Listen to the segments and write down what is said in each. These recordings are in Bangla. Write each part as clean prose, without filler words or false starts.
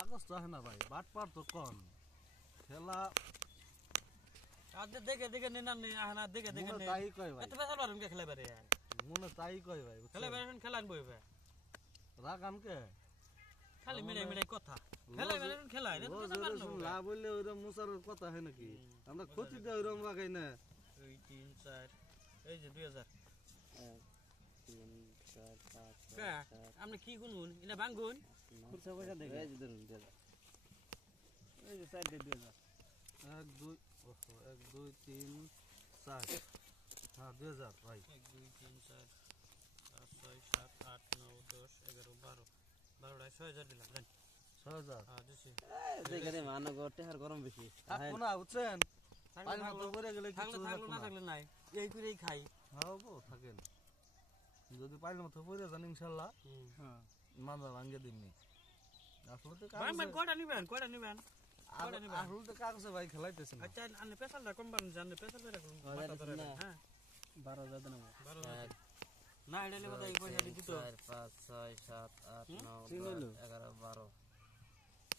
কাগজ তো না ভাই বাটপার তো কম খেলা আজ দেখে দেখে নিনা নি আহনা দেখে দেখে নি তাই কই ভাই এত বেসাল পারুম কে খেলা পারে মনে তাই কই ভাই খেলা পারে খেলান বইবে রাগান কে খালি মিলাই মিলাই কথা খেলা পারে খেলা এটা তো বেসাল পারুম লা বললে ওইরকম মুসার কথা হয় নাকি আমরা ক্ষতি দে ওইরকম লাগাই না 2 3 4 এই যে 2000 3 4 5 কা আপনি কি গুনুন এটা ভাঙগুন খুরসা পয়সা দেখে এই যে ধরুন 2000 এই যে সাইড দিয়ে 2000 1 2 1 2 3 4 হ্যাঁ 2000 ভাই 1 2 3 4 5 6 7 8 9 10 11 12 12 6000 দিলাম দেন 6000 হ্যাঁ দিছি দেখে দে মানা গোটে আর গরম বেশি কোনা বুঝছেন পানি মতো করে গেলে থাকলে থাকলো না থাকলে নাই এই করেই খাই হ্যাঁ গো থাকেন যদি পাইলে মতো পড়ে যান ইনশাআল্লাহ হ্যাঁ মানবা ভাঙ্গে দিননি আসলে তো ভাই মান কয়টা নিবেন আসলে তো কাগজে ভাই খেলাইতেছেন আচ্ছা আনে পেছালটা কম বান জানে পেছাল বেরা করুন মাথা ধরে হ্যাঁ 12000 দেন 12000 না এটা নেবা তাই পয়সা দিত 4 5 6 7 8 9 10 11 12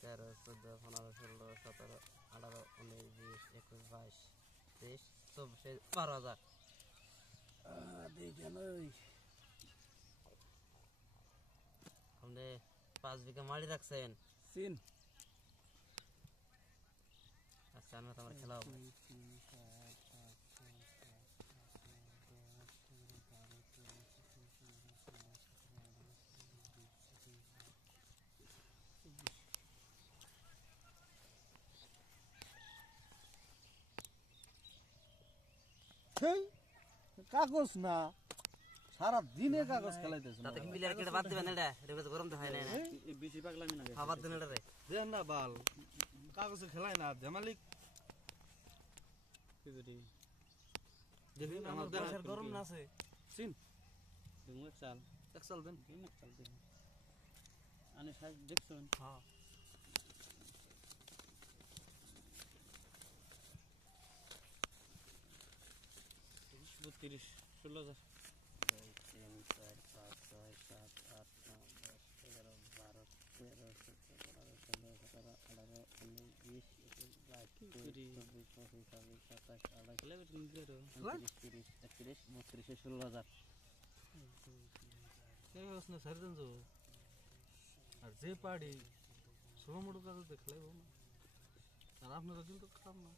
13 14 15 16 17 18 19 20 21 22 23 24 12000 দেখেন ওই हमने 5 बीघा माड़ी रखছেন সিন আচ্ছা আমরা তোমার খেলাও কাগজ না সারা দিনে কাগজ খেলাইতেছেন তাতে প্লেয়ার কেটে বাদ দিবেন এটা এটা গরম তো হয় না এই বেশি পাগলামি না খাবার দিন এটা রে দেন না বাল কাগজে খেলাই না জামালিক কি করি দেখি আমার আমার দেশের গরম না আছে সিন তুমি এক সাল দেন দিন এক সাল দিন আনে সাজ দেখছুন হ্যাঁ 32 16000 3 4 5 6 7 8 9 10 11 12 13 14 15 16 17 18 19 20 21 22 23 24 25 26 27 28 খেলা বেটিং করো 30 31 32 16000 কাগজ না সারি দেন তো আর যে পাড়ি ছোট মোটো কাগজ দেখলাইব না আর আপনারা কিন্তু খারাপ না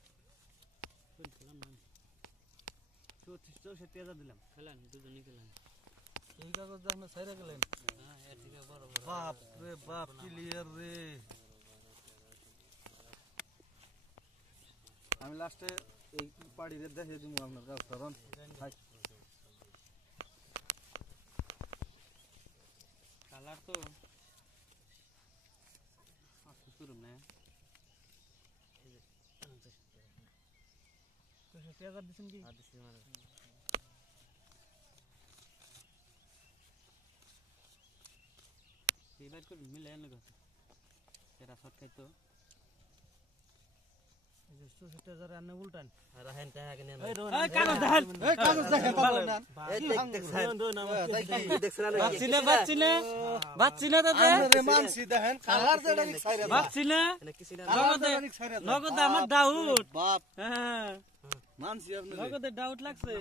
কোন খেলাম না 34000 দিলাম খেলান দুজনই খেলান এই কাগজ আপনি সাইরা গেলেন হ্যাঁ এর থেকে বড় বড় বাপ রে বাপ ক্লিয়ার রে আমি লাস্টে এই পাড়ি রে দেখে দিমু আপনার কাছে কারণ কালার তো আচ্ছা শুরু না তো 70000 দিছেন কি আর দিছি মানে এইবার করে মিলে এনে গেছে এরা শর্ট খাইতো এই যে 67000 আনে উল্টান আর হেন টাকা কিনে এই কাগজ দেখেন দেখছেন বাচ্চিনে দাদা রে মানসি দেখেন কালার দেড় সাইরা বাচ্চিনে কিছু না নগদে আমার ডাউট বাপ হ্যাঁ মানসি আপনি নগদে ডাউট লাগছে